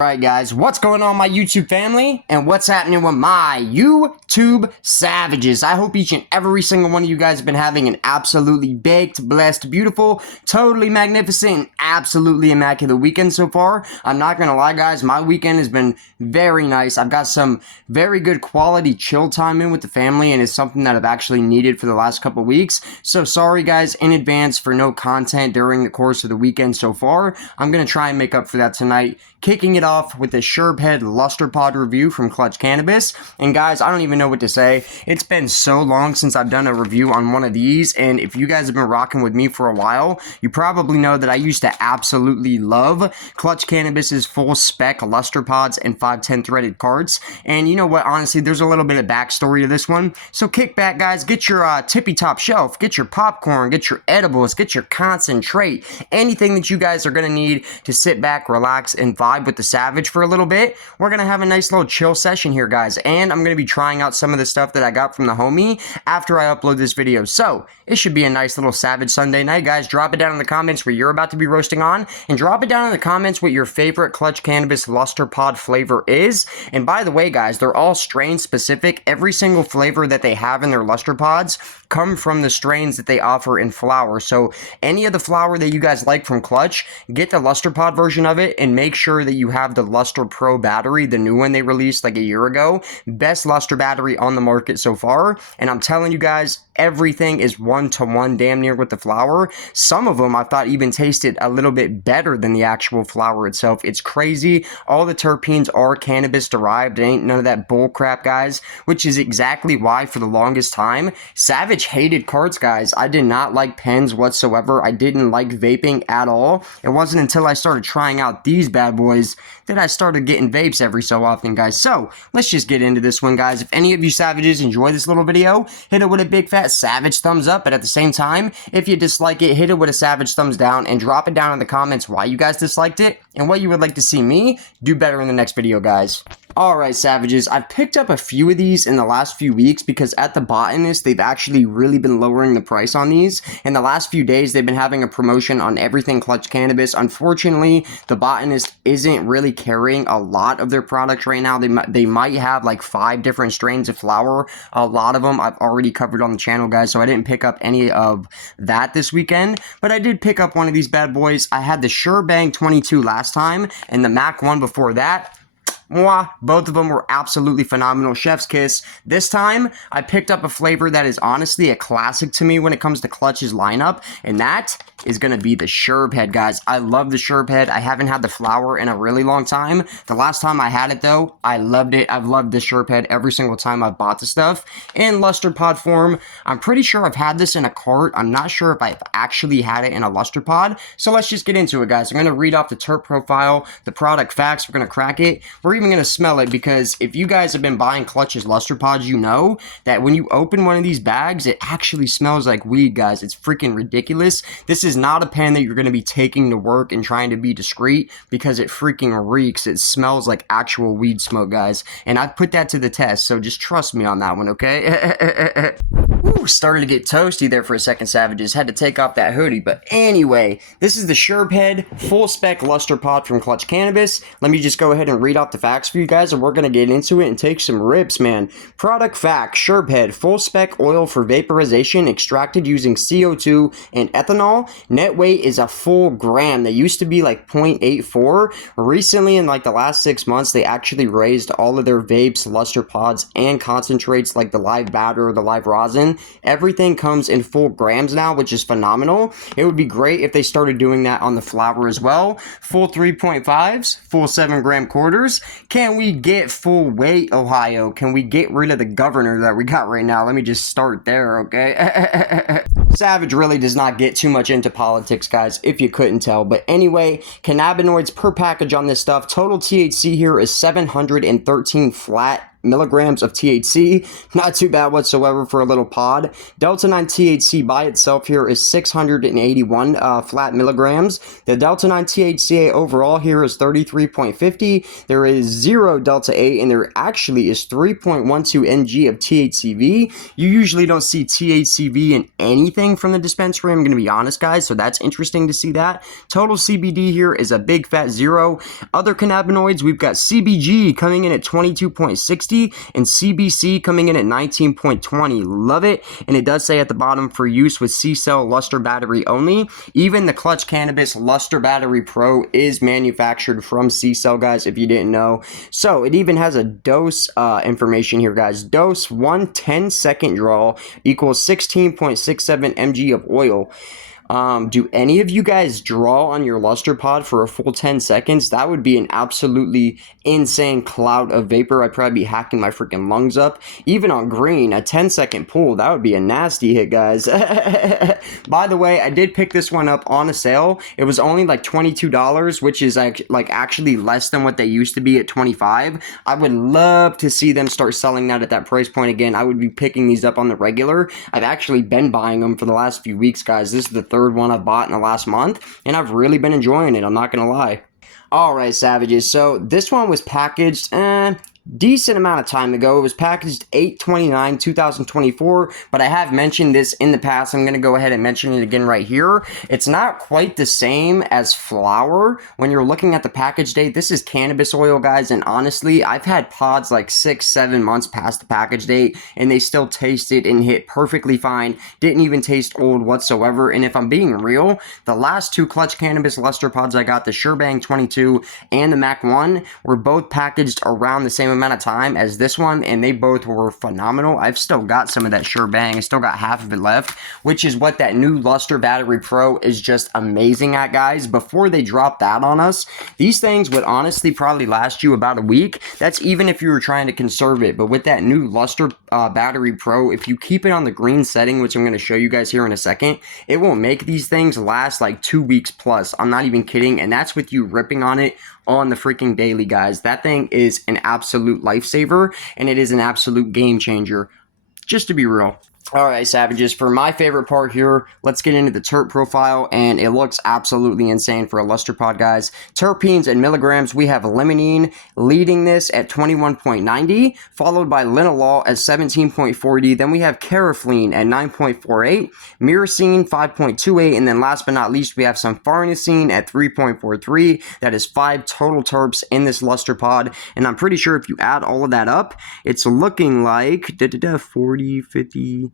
Alright guys, what's going on my YouTube family? And what's happening with my YouTube savages? I hope each and every single one of you guys have been having an absolutely baked, blessed, beautiful, totally magnificent, and absolutely immaculate weekend so far. I'm not gonna lie guys, my weekend has been very nice. I've got some very good quality chill time in with the family, and it's something that I've actually needed for the last couple weeks. So sorry guys in advance for no content during the course of the weekend so far. I'm gonna try and make up for that tonight. Kicking it off with the Sherbhead Luster Pod review from Klutch Cannabis. And guys, I don't even know what to say. It's been so long since I've done a review on one of these, and if you guys have been rocking with me for a while, you probably know that I used to absolutely love Klutch Cannabis's full spec Luster Pods and 510 threaded carts. And you know what, honestly, there's a little bit of backstory to this one. So kick back guys, get your tippy top shelf, get your popcorn, get your edibles, get your concentrate, anything that you guys are gonna need to sit back, relax, and vibe with the Savage for a little bit. We're gonna have a nice little chill session here guys, and I'm gonna be trying out some of the stuff that I got from the homie after I upload this video. So it should be a nice little Savage Sunday night guys. Drop it down in the comments what you're about to be roasting on, and drop it down in the comments what your favorite Klutch Cannabis Luster Pod flavor is. And by the way guys, they're all strain specific. Every single flavor that they have in their Luster Pods come from the strains that they offer in flower. So any of the flower that you guys like from Klutch, get the Luster Pod version of it, and make sure that you have the Luster Pro battery, the new one they released like a year ago. Best Luster battery on the market so far, and I'm telling you guys, everything is 1-to-1 damn near with the flower. Some of them I thought even tasted a little bit better than the actual flower itself. It's crazy. All the terpenes are cannabis derived. It ain't none of that bull crap guys, which is exactly why for the longest time Savage hated carts guys. I did not like pens whatsoever. I didn't like vaping at all. It wasn't until I started trying out these bad boys that I started getting vapes every so often guys. So let's just get into this one guys. If any of you savages enjoy this little video, hit it with a big fat savage thumbs up, but at the same time, if you dislike it, hit it with a savage thumbs down, and drop it down in the comments why you guys disliked it and what you would like to see me do better in the next video guys. Alright savages, I've picked up a few of these in the last few weeks because at the Botanist, they've actually really been lowering the price on these. In the last few days, they've been having a promotion on everything Klutch Cannabis. Unfortunately, the Botanist isn't really carrying a lot of their products right now. They might have like 5 different strains of flower. A lot of them I've already covered on the channel guys, so I didn't pick up any of that this weekend. But I did pick up one of these bad boys. I had the Sherbhead 22 last time and the Mac 1 before that. Mwah. Both of them were absolutely phenomenal. Chef's kiss. This time, I picked up a flavor that is honestly a classic to me when it comes to Klutch's lineup, and that is going to be the Sherbhead, guys. I love the Sherbhead. I haven't had the flower in a really long time. The last time I had it, though, I loved it. I've loved the Sherbhead every single time I've bought the stuff. In Luster Pod form, I'm pretty sure I've had this in a cart. I'm not sure if I've actually had it in a Luster Pod, so let's just get into it, guys. I'm going to read off the terp profile, the product facts. We're going to crack it. We're even going to smell it, because if you guys have been buying Klutch's Luster Pods, you know that when you open one of these bags, it actually smells like weed, guys. It's freaking ridiculous. This is not a pen that you're going to be taking to work and trying to be discreet, because it freaking reeks. It smells like actual weed smoke, guys, and I've put that to the test, so just trust me on that one, okay? Woo, started to get toasty there for a second, savages. Had to take off that hoodie, but anyway, this is the Sherbhead full spec Luster Pod from Klutch Cannabis. Let me just go ahead and read off the facts for you guys, and we're going to get into it and take some rips, man. Product fact: Sherbhead full spec oil for vaporization extracted using CO2 and ethanol. Net weight is a full gram. They used to be like 0.84. Recently, in like the last 6 months, they actually raised all of their vapes, Luster Pods, and concentrates like the live batter or the live rosin. Everything comes in full grams now, which is phenomenal. It would be great if they started doing that on the flower as well. Full 3.5s, full 7-gram quarters. Can we get full weight, Ohio? Can we get rid of the governor that we got right now? Let me just start there, okay? Savage really does not get too much into politics, guys, if you couldn't tell. But anyway, cannabinoids per package on this stuff. Total THC here is 713 flat milligrams of THC. Not too bad whatsoever for a little pod. Delta 9 THC by itself here is 681 flat milligrams. The Delta 9 THCA overall here is 33.50. There is 0 Delta 8, and there actually is 3.12 mg of THCV. You usually don't see THCV in anything from the dispensary, I'm going to be honest, guys, so that's interesting to see that. Total CBD here is a big fat 0. Other cannabinoids, we've got CBG coming in at 22.60 and CBC coming in at 19.20. Love it. And it does say at the bottom, for use with C-cell luster battery only. Even the Klutch Cannabis Luster Battery Pro is manufactured from C-cell, guys, if you didn't know. So it even has a dose information here, guys. Dose 1 10-second draw equals 16.67 mg of oil. Do any of you guys draw on your luster pod for a full 10 seconds? That would be an absolutely insane cloud of vapor. I'd probably be hacking my freaking lungs up. Even on green, a 10-second pull, that would be a nasty hit, guys. By the way, I did pick this one up on a sale. It was only like $22, which is like actually less than what they used to be at $25. I would love to see them start selling that at that price point again. I would be picking these up on the regular. I've actually been buying them for the last few weeks, guys. This is the third one I've bought in the last month, and I've really been enjoying it, I'm not gonna lie. Alright, savages, so this one was packaged decent amount of time ago. It was packaged 8/29/2024, but I have mentioned this in the past. I'm going to go ahead and mention it again right here. It's not quite the same as flour. When you're looking at the package date, this is cannabis oil, guys, and honestly, I've had pods like 6-7 months past the package date, and they still tasted and hit perfectly fine. Didn't even taste old whatsoever, and if I'm being real, the last two Klutch Cannabis Luster pods I got, the Sherbhead 22 and the Mac 1, were both packaged around the same amount of time as this one, and they both were phenomenal. I've still got some of that Sherbhead. I still got half of it left, which is what that new Luster Battery Pro is just amazing at, guys. Before they drop that on us, these things would honestly probably last you about a week. That's even if you were trying to conserve it. But with that new Luster Battery Pro, if you keep it on the green setting, which I'm going to show you guys here in a second, it will make these things last like 2 weeks plus. I'm not even kidding, and that's with you ripping on it on the freaking daily, guys. That thing is an absolute lifesaver, and it is an absolute game changer, just to be real. Alright, savages, for my favorite part here, let's get into the terp profile, and it looks absolutely insane for a luster pod, guys. Terpenes and milligrams, we have limonene leading this at 21.90, followed by linalool at 17.40, then we have caraflene at 9.48, myrcene 5.28, and then last but not least, we have some farnesene at 3.43. That is 5 total terps in this luster pod, and I'm pretty sure if you add all of that up, it's looking like 40, 50...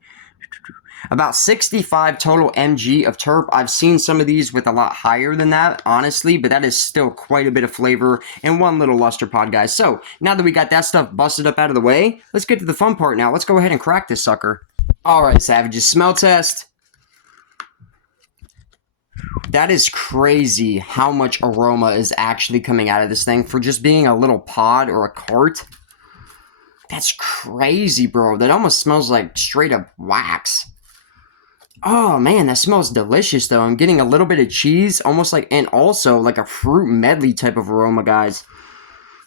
about 65 total mg of terp. I've seen some of these with a lot higher than that, honestly, but that is still quite a bit of flavor in one little luster pod, guys. So now that we got that stuff busted up out of the way, let's get to the fun part now. Let's go ahead and crack this sucker. Alright, savages, smell test. That is crazy how much aroma is actually coming out of this thing for just being a little pod or a cart. That's crazy, bro. That almost smells like straight up wax. Oh, man, that smells delicious, though. I'm getting a little bit of cheese, almost like, and also like a fruit medley type of aroma, guys.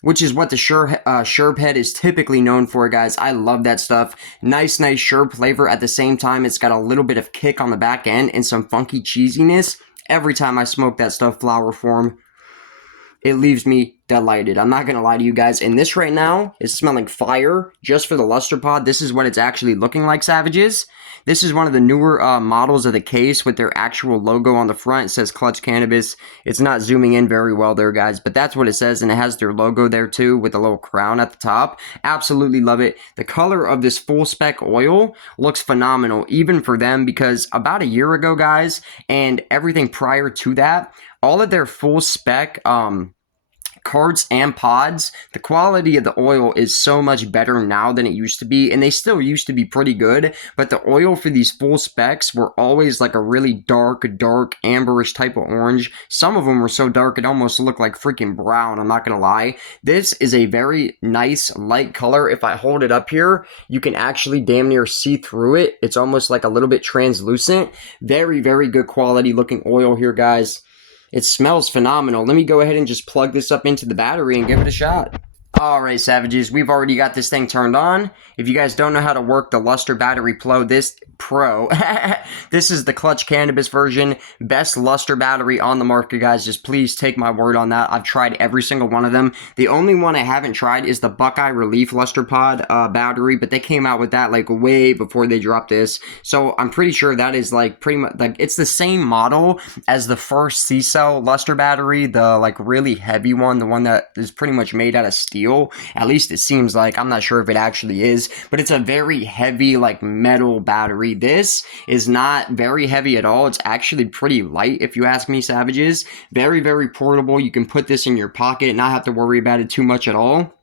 Which is what the Sherbhead is typically known for, guys. I love that stuff. Nice Sherb flavor. At the same time, it's got a little bit of kick on the back end and some funky cheesiness. Every time I smoke that stuff flower form, it leaves me delighted. I'm not going to lie to you guys. And this right now is smelling fire just for the luster pod. This is what it's actually looking like, savages. This is one of the newer models of the case with their actual logo on the front. It says Klutch Cannabis. It's not zooming in very well there, guys, but that's what it says, and it has their logo there too with a little crown at the top. Absolutely love it. The color of this full spec oil looks phenomenal, even for them, because about a year ago, guys, and everything prior to that, all of their full spec carts and pods, the quality of the oil is so much better now than it used to be, and they still used to be pretty good, but the oil for these full specs were always like a really dark amberish type of orange. Some of them were so dark it almost looked like freaking brown, I'm not gonna lie. This is a very nice light color. If I hold it up here, you can actually damn near see through it. It's almost like a little bit translucent. Very good quality looking oil here, guys. It smells phenomenal. Let me go ahead and just plug this up into the battery and give it a shot. Alright, savages, we've already got this thing turned on. If you guys don't know how to work the Luster Battery this is the Clutch Cannabis version. Best Luster battery on the market, guys. Just please take my word on that. I've tried every single one of them. The only one I haven't tried is the Buckeye Relief Luster Pod battery, but they came out with that like way before they dropped this. So I'm pretty sure that is like pretty much like it's the same model as the first C-Cell Luster battery, the like really heavy one, the one that is pretty much made out of steel. At least it seems like. I'm not sure if it actually is, but it's a very heavy like metal battery. This is not very heavy at all. It's actually pretty light, if you ask me, savages. Very, very portable. You can put this in your pocket, not have to worry about it too much at all.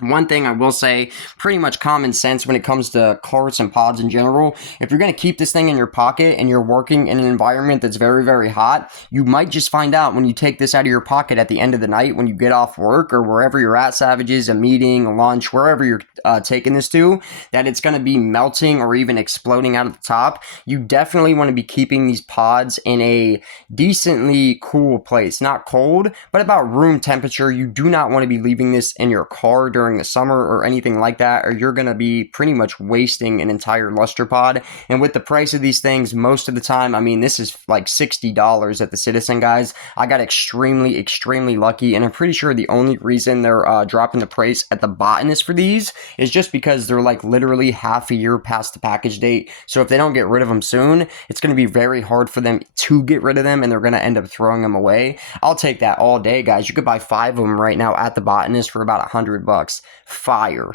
One thing I will say, pretty much common sense when it comes to carts and pods in general. If you're going to keep this thing in your pocket and you're working in an environment that's very, very hot, you might just find out when you take this out of your pocket at the end of the night when you get off work or wherever you're at, savages, a meeting, a lunch, wherever you're taking this to, that it's going to be melting or even exploding out of the top. You definitely want to be keeping these pods in a decently cool place. Not cold, but about room temperature. You do not want to be leaving this in your car during the summer or anything like that, or you're going to be pretty much wasting an entire luster pod. And with the price of these things, most of the time, I mean, this is like $60 at the Citizen, guys. I got extremely, extremely lucky, and I'm pretty sure the only reason they're dropping the price at the Botanist for these is just because they're like literally half a year past the package date. So if they don't get rid of them soon, it's going to be very hard for them to get rid of them, and they're going to end up throwing them away. I'll take that all day, guys. You could buy 5 of them right now at the Botanist for about $100. Fire.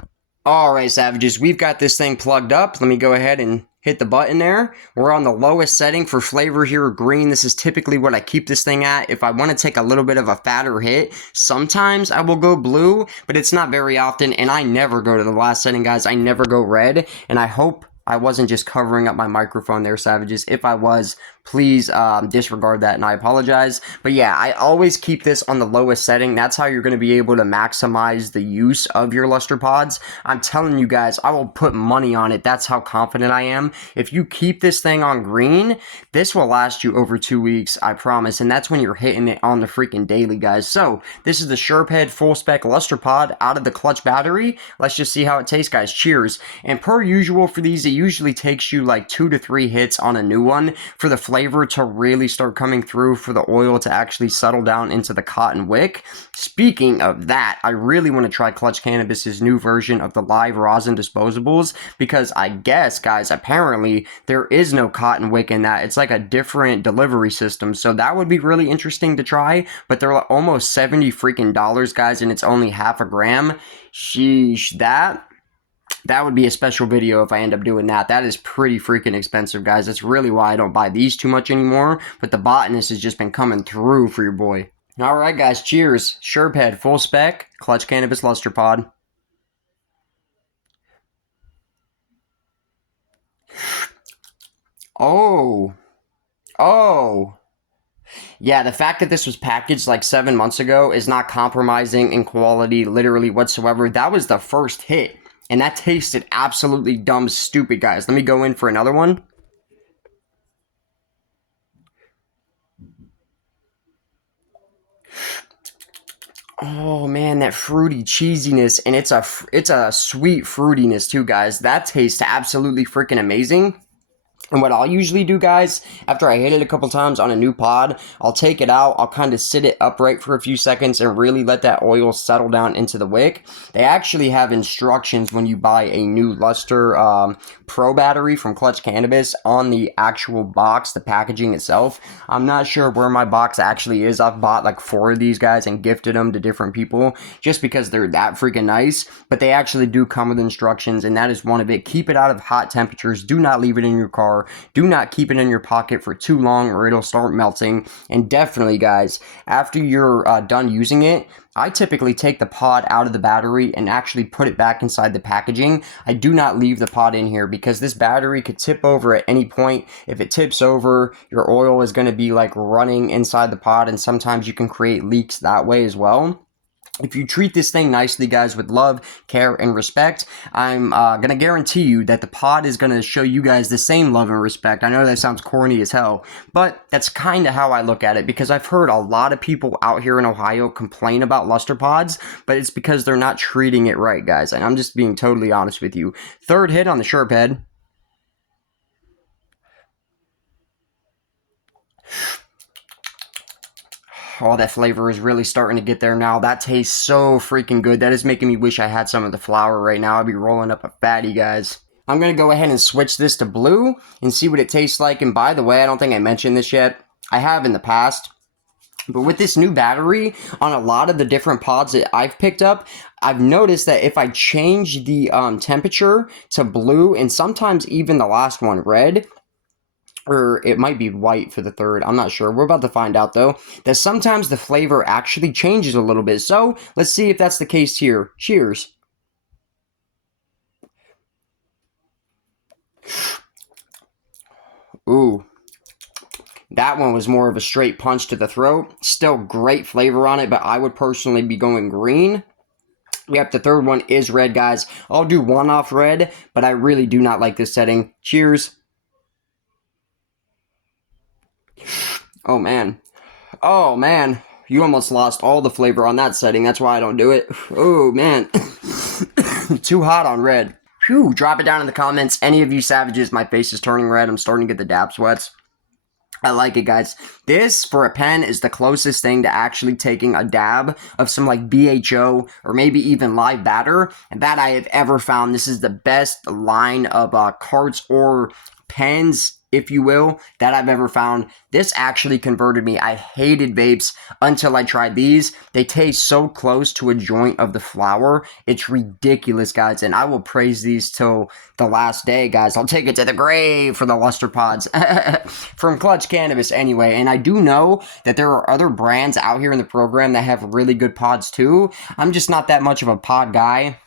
Alright, savages, we've got this thing plugged up. Let me go ahead and hit the button there. We're on the lowest setting for flavor here, green. This is typically what I keep this thing at. If I want to take a little bit of a fatter hit, sometimes I will go blue, but it's not very often, and I never go to the last setting, guys. I never go red, and I hope I wasn't just covering up my microphone there, savages. If I was, please disregard that, and I apologize. But yeah, I always keep this on the lowest setting. That's how you're going to be able to maximize the use of your luster pods. I'm telling you guys, I will put money on it. That's how confident I am. If you keep this thing on green, this will last you over 2 weeks, I promise. And that's when you're hitting it on the freaking daily, guys. So this is the Sherbhead full spec luster pod out of the Clutch battery. Let's just see how it tastes, guys. Cheers. And per usual for these, it usually takes you like 2 to 3 hits on a new one for the flavor to really start coming through, for the oil to actually settle down into the cotton wick. Speaking of that, I really want to try Clutch Cannabis's new version of the live rosin disposables, because I guess, guys, apparently there is no cotton wick in that. It's like a different delivery system, so that would be really interesting to try, but they're almost $70 freaking dollars, guys, and it's only half a gram. Sheesh, that would be a special video if I end up doing that. That is pretty freaking expensive, guys. That's really why I don't buy these too much anymore. But the Botanist has just been coming through for your boy. Alright, guys. Cheers. Sherbhead full spec Clutch Cannabis Luster Pod. Oh. Yeah, the fact that this was packaged like 7 months ago is not compromising in quality literally whatsoever. That was the first hit. And that tasted absolutely dumb stupid, guys. Let me go in for another one. Oh man, that fruity cheesiness, and it's a sweet fruitiness too, guys. That tastes absolutely freaking amazing. And what I'll usually do, guys, after I hit it a couple times on a new pod, I'll take it out, I'll kind of sit it upright for a few seconds and really let that oil settle down into the wick. They actually have instructions when you buy a new Luster Pro battery from Clutch Cannabis on the actual box, the packaging itself. I'm not sure where my box actually is. I've bought like 4 of these, guys, and gifted them to different people just because they're that freaking nice. But they actually do come with instructions, and that is one of it. Keep it out of hot temperatures. Do not leave it in your car. Do not keep it in your pocket for too long or it'll start melting. And definitely, guys, after you're done using it, I typically take the pod out of the battery and actually put it back inside the packaging. I do not leave the pod in here because this battery could tip over at any point. If it tips over, your oil is going to be like running inside the pod, and sometimes you can create leaks that way as well. If you treat this thing nicely, guys, with love, care, and respect, I'm going to guarantee you that the pod is going to show you guys the same love and respect. I know that sounds corny as hell, but that's kind of how I look at it, because I've heard a lot of people out here in Ohio complain about Luster pods, but it's because they're not treating it right, guys, and I'm just being totally honest with you. Third hit on the Sherbhead. Oh, that flavor is really starting to get there now. That tastes so freaking good. That is making me wish I had some of the flour right now. I'd be rolling up a fatty, guys. I'm going to go ahead and switch this to blue and see what it tastes like. And by the way, I don't think I mentioned this yet. I have in the past. But with this new battery, on a lot of the different pods that I've picked up, I've noticed that if I change the temperature to blue, and sometimes even the last one, red, or it might be white for the third, I'm not sure. We're about to find out, though, that sometimes the flavor actually changes a little bit. So let's see if that's the case here. Cheers. Ooh. That one was more of a straight punch to the throat. Still great flavor on it, but I would personally be going green. Yep, the third one is red, guys. I'll do one off red, but I really do not like this setting. Cheers. Oh, man. Oh, man. You almost lost all the flavor on that setting. That's why I don't do it. Oh, man. Too hot on red. Phew, drop it down in the comments. Any of you savages, my face is turning red. I'm starting to get the dab sweats. I like it, guys. This, for a pen, is the closest thing to actually taking a dab of some, like, BHO or maybe even live batter that I have ever found. This is the best line of carts or pens, if you will, that I've ever found. This actually converted me. I hated vapes until I tried these. They taste so close to a joint of the flower. It's ridiculous, guys, and I will praise these till the last day, guys. I'll take it to the grave for the Luster pods. From Klutch Cannabis, anyway. And I do know that there are other brands out here in the program that have really good pods, too. I'm just not that much of a pod guy,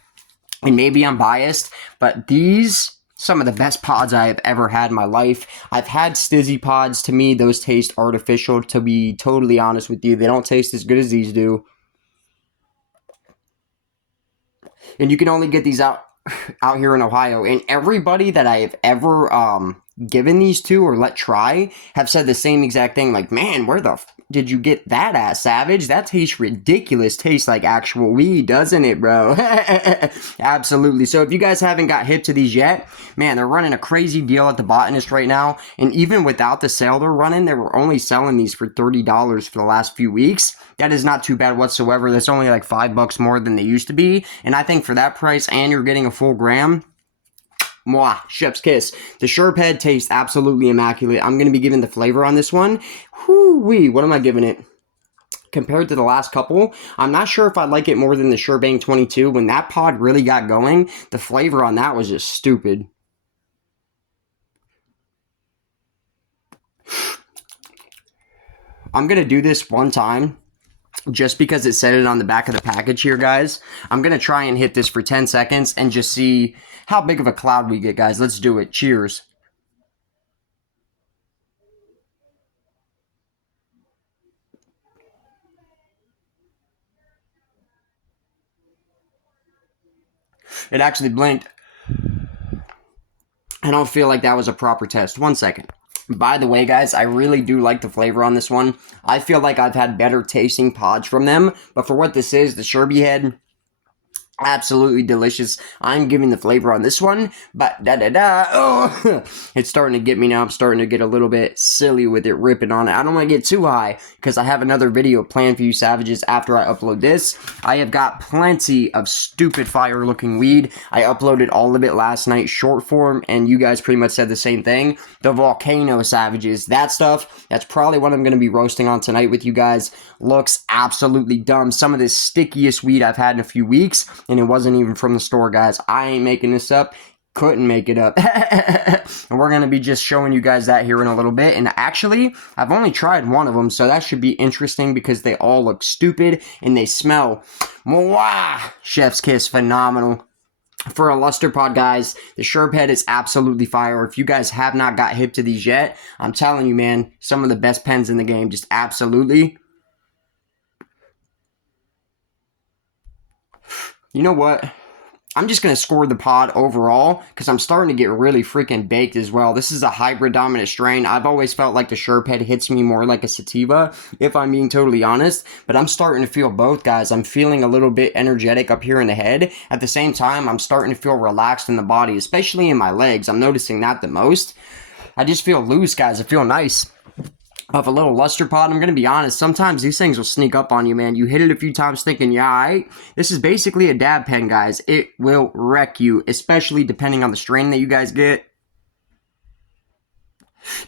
and maybe I'm biased, but these... some of the best pods I have ever had in my life. I've had Stizzy pods. To me, those taste artificial, to be totally honest with you. They don't taste as good as these do. And you can only get these out here in Ohio. And everybody that I have ever given these to or let try have said the same exact thing. Like, man, where the did you get that at, Savage? That tastes ridiculous. Tastes like actual weed, doesn't it, bro? Absolutely. So if you guys haven't got hip to these yet, man, they're running a crazy deal at the Botanist right now. And even without the sale they're running, they were only selling these for $30 for the last few weeks. That is not too bad whatsoever. That's only like $5 more than they used to be. And I think for that price, and you're getting a full gram, mwah, chef's kiss. The Sherbhead tastes absolutely immaculate. I'm going to be giving the flavor on this one. Whoo-wee, what am I giving it? Compared to the last couple, I'm not sure if I like it more than the Sherbang 22. When that pod really got going, the flavor on that was just stupid. I'm going to do this one time, just because it said it on the back of the package here, guys. I'm going to try and hit this for 10 seconds and just see how big of a cloud we get, guys. Let's do it. Cheers. It actually blinked. I don't feel like that was a proper test. 1 second. By the way, guys, I really do like the flavor on this one. I feel like I've had better tasting pods from them, but for what this is, the Sherbhead, absolutely delicious. I'm giving the flavor on this one, but oh, it's starting to get me now. I'm starting to get a little bit silly with it, ripping on it. I don't want to get too high because I have another video planned for you savages after I upload this. I have got plenty of stupid fire looking weed. I uploaded all of it last night, short form, and you guys pretty much said the same thing. The volcano savages, that stuff, that's probably what I'm going to be roasting on tonight with you guys. Looks absolutely dumb. Some of the stickiest weed I've had in a few weeks, and it wasn't even from the store, guys. I ain't making this up. Couldn't make it up. And we're going to be just showing you guys that here in a little bit. And actually, I've only tried one of them, so that should be interesting because they all look stupid and they smell, mwah, chef's kiss, phenomenal. For a Luster pod, guys, the Sherbhead is absolutely fire. If you guys have not got hip to these yet, I'm telling you, man, some of the best pens in the game, just absolutely. You know what? I'm just going to score the pod overall because I'm starting to get really freaking baked as well. This is a hybrid dominant strain. I've always felt like the Sherbhead hits me more like a sativa, if I'm being totally honest. But I'm starting to feel both, guys. I'm feeling a little bit energetic up here in the head. At the same time, I'm starting to feel relaxed in the body, especially in my legs. I'm noticing that the most. I just feel loose, guys. I feel nice. Of a little luster pod, I'm gonna be honest, sometimes these things will sneak up on you, man. You hit it a few times thinking, yeah, alright. This is basically a dab pen, guys. It will wreck you, especially depending on the strain that you guys get.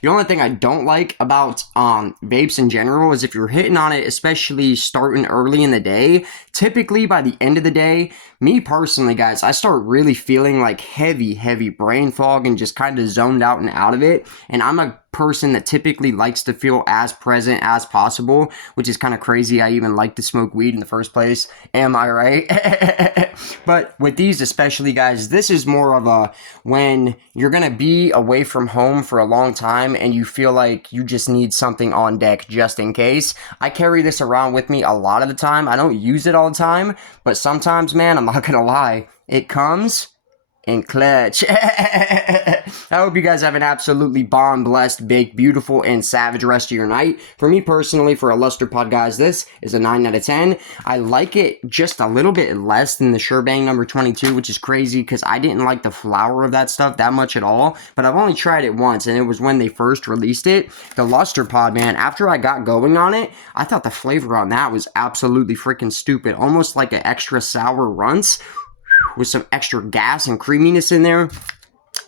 The only thing I don't like about vapes in general is if you're hitting on it, especially starting early in the day, typically by the end of the day, me personally, guys, I start really feeling like heavy brain fog and just kind of zoned out and out of it. And I'm a person that typically likes to feel as present as possible, which is kind of crazy. I even like to smoke weed in the first place. Am I right? But with these especially, guys, this is more of a when you're going to be away from home for a long time and you feel like you just need something on deck just in case. I carry this around with me a lot of the time. I don't use it all the time, but sometimes, man, I'm not going to lie, it comes and clutch. I hope you guys have an absolutely bomb, blessed, baked, beautiful, and savage rest of your night. For me personally, for a luster pod, guys, this is a 9 out of 10. I like it just a little bit less than the Sherbhead number 22, which is crazy because I didn't like the flower of that stuff that much at all. But I've only tried it once, and it was when they first released it. The luster pod, man, after I got going on it, I thought the flavor on that was absolutely freaking stupid. Almost like an extra sour runts with some extra gas and creaminess in there,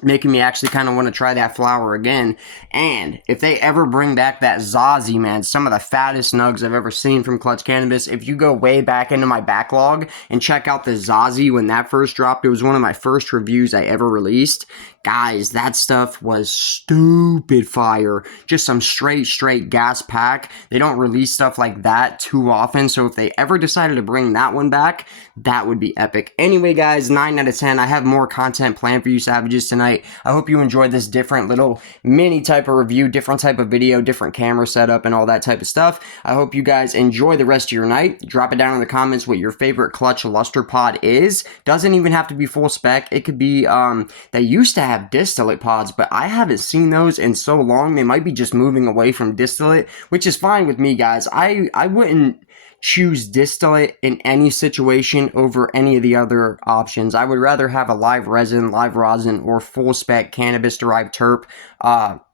making me actually kind of want to try that flower again. And if they ever bring back that Zazie, man, some of the fattest nugs I've ever seen from Klutch Cannabis. If you go way back into my backlog and check out the Zazie when that first dropped, it was one of my first reviews I ever released. Guys, that stuff was stupid fire. Just some straight gas pack. They don't release stuff like that too often, so if they ever decided to bring that one back, that would be epic. Anyway, guys, 9 out of 10. I have more content planned for you savages tonight. I hope you enjoyed this different little mini type of review, different type of video, different camera setup, and all that type of stuff. I hope you guys enjoy the rest of your night. Drop it down in the comments what your favorite Klutch luster pod is. Doesn't even have to be full spec. It could be, they used to have distillate pods, but I haven't seen those in so long. They might be just moving away from distillate, which is fine with me, guys. I wouldn't choose distillate in any situation over any of the other options. I would rather have a live resin, or full spec cannabis derived terp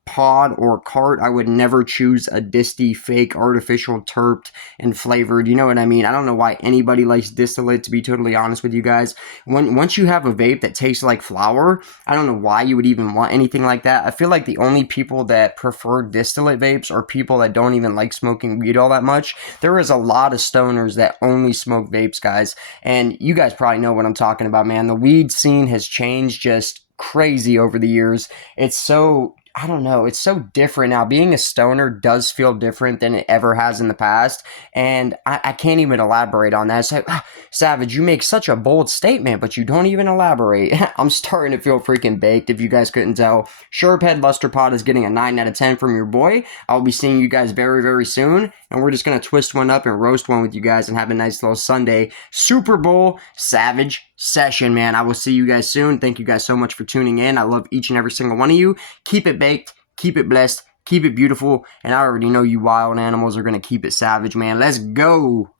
pod or cart. I would never choose a disty, fake, artificial terped and flavored. You know what I mean? I don't know why anybody likes distillate, to be totally honest with you guys. Once you have a vape that tastes like flour, I don't know why you would even want anything like that. I feel like the only people that prefer distillate vapes are people that don't even like smoking weed all that much. There is a lot of stoners that only smoke vapes, guys, and you guys probably know what I'm talking about, man. The weed scene has changed just crazy over the years. It's so, I don't know, it's so different now. Being a stoner does feel different than it ever has in the past, and I can't even elaborate on that. It's like, Savage, you make such a bold statement, but you don't even elaborate. I'm starting to feel freaking baked, if you guys couldn't tell. Sherbhead Luster Pod is getting a 9 out of 10 from your boy. I'll be seeing you guys very soon, and we're just going to twist one up and roast one with you guys and have a nice little Sunday Super Bowl Savage session, man. I will see you guys soon. Thank you guys so much for tuning in. I love each and every single one of you. Keep it baked, keep it blessed, keep it beautiful, and I already know you wild animals are going to keep it savage, man. Let's go.